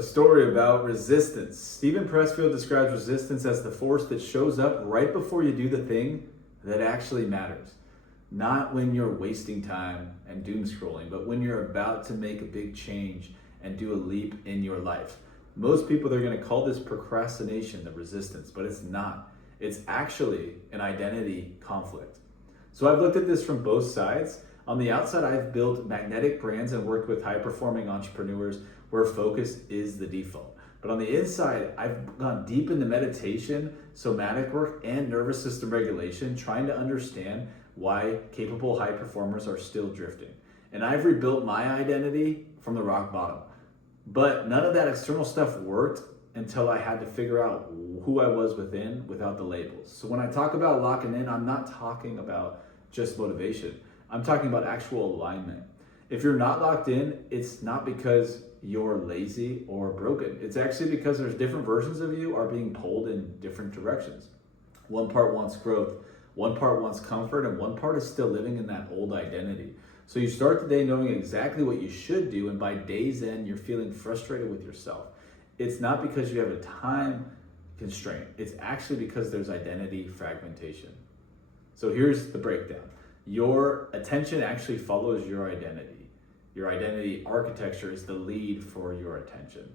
A story about resistance. Steven Pressfield describes resistance as the force that shows up right before you do the thing that actually matters. Not when you're wasting time and doom scrolling, but when you're about to make a big change and do a leap in your life. Most people, they're going to call this procrastination, the resistance, but it's not. It's actually an identity conflict. So I've looked at this from both sides. On the outside, I've built magnetic brands and worked with high-performing entrepreneurs where focus is the default. But on the inside, I've gone deep into meditation, somatic work, and nervous system regulation, trying to understand why capable high performers are still drifting. And I've rebuilt my identity from the rock bottom. But none of that external stuff worked until I had to figure out who I was within without the labels. So when I talk about locking in, I'm not talking about just motivation. I'm talking about actual alignment. If you're not locked in, it's not because you're lazy or broken. It's actually because there's different versions of you are being pulled in different directions. One part wants growth, one part wants comfort, and one part is still living in that old identity. So you start the day knowing exactly what you should do, and by day's end, you're feeling frustrated with yourself. It's not because you have a time constraint. It's actually because there's identity fragmentation. So here's the breakdown. Your attention actually follows your identity. Your identity architecture is the lead for your attention.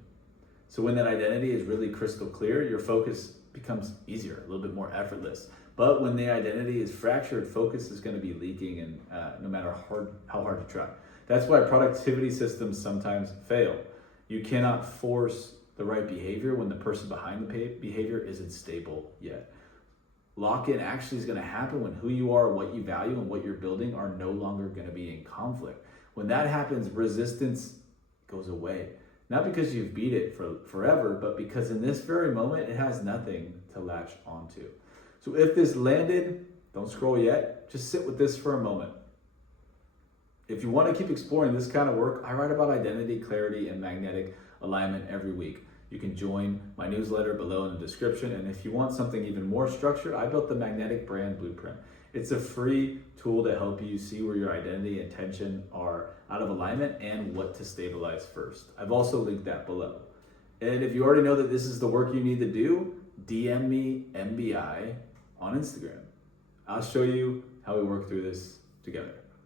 So when that identity is really crystal clear, your focus becomes easier, a little bit more effortless. But when the identity is fractured, focus is going to be leaking, and no matter how hard you try. That's why productivity systems sometimes fail. You cannot force the right behavior when the person behind the behavior isn't stable yet. Lock-in actually is going to happen when who you are, what you value, and what you're building are no longer going to be in conflict. When that happens, resistance goes away. Not because you've beat it for forever, but because in this very moment, it has nothing to latch onto. So if this landed, don't scroll yet. Just sit with this for a moment. If you want to keep exploring this kind of work, I write about identity, clarity, and magnetic alignment every week. You can join my newsletter below in the description. And if you want something even more structured, I built the Magnetic Brand Blueprint. It's a free tool to help you see where your identity and attention are out of alignment and what to stabilize first. I've also linked that below. And if you already know that this is the work you need to do, DM me MBI on Instagram. I'll show you how we work through this together.